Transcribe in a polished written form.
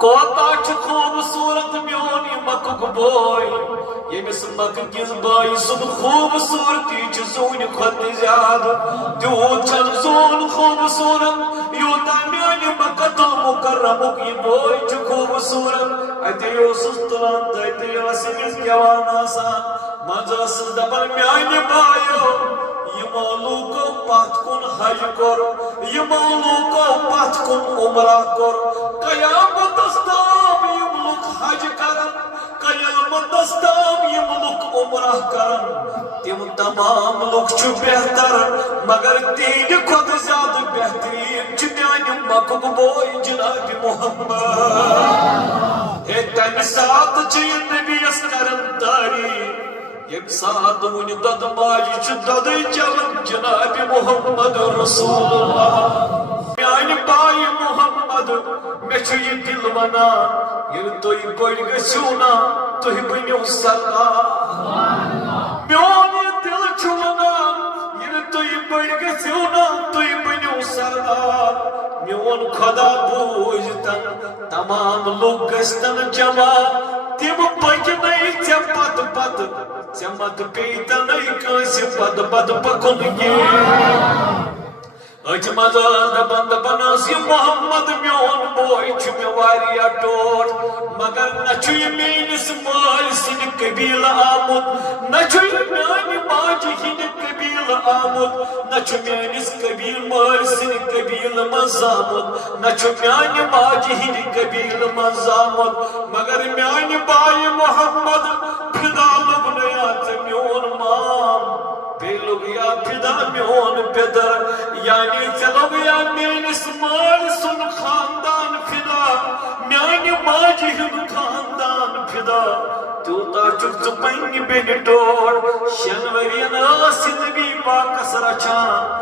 کوتا چھ خوبصورت میون یہ مکک بوئے یمس مکہ کس بائی سن خوبصورتی چھ زون کھت زیادہ تیوت چھن زون خوبصورت یوتا میانہ مکہ تو مکرمک یہ بوئے چھ خوبصورت اتے یوسس تلان تے یاسمس کیوان آسان مزہ سس دپن میانہ بایو یمو لوکو پتھ کن حج کور یمو لوکو پتھ کن عمرہ کور قیامتس تام یم لوک حج کرن قیامتس تام یم لوک عمرہ کرن تم تمام لوک چھ بہتر مگر تہندِ کھوت زیادہ بہترین چھ میانہ مکک بوئے جناب محمد ہے تمہ سات چھ نبیس کرن تعریف یم سات ون دد ماج چھ دد چلن جناب محمد رسول اللہ میانہ بائی محمد مے چھ یہ دل ونان یل تُہۍ بٔڑۍ گٔژھِو نا تُہۍ بٔنِو سردار میون یہ دل چھ ونان یل تُہۍ بٔڑۍ گٔژھِو نا تُہۍ بٔنِو سردار میون خدا بوٗزتن تمام لوٗکھ گٔژھتن جمع تم پکنی ژے پتہٕ پتہٕ ژے مت پیتنی کٲنٛسہِ پتہٕ پتہٕ پکُن کینٛہہ أتھۍ منٛز ٲس دپان ٲس یہِ محمد میون بوے چھُ مےٚ واریاہ ٹوٹھ مگر نہ چھُ یہِ میٲنِس مٲلۍ سٕنٛدِ قبیٖلہٕ آمُت نہ چھُ یہِ میانہِ ماجہِ ہٕنٛدِ قبیٖلہٕ آمُت نہ چھُ میٲنِس مٲلۍ سٕنٛدِ قبیٖلہٕ منٛز آمُت نہ چھُ میانہِ ماجہِ ہٕنٛدِ قبیٖلہٕ منٛز آمُت مگر میانہِ بایہِ محمد فدا لوٚگنیا ژےٚ میون مام بیٚیہِ لوٚگیا فدا میون پیٚدر یعنی ژےٚ لوٚگیا میٲنِس مٲلۍ سُنٛد خاندان فدا میانہِ ماجہِ ہُنٛد خاندان فدا تیوٗتاہ چھُکھ ژٕ پننہِ بیٚنہِ ٹوٹھ 6 ؤرین ٲس یہِ نبی پاکس رچھان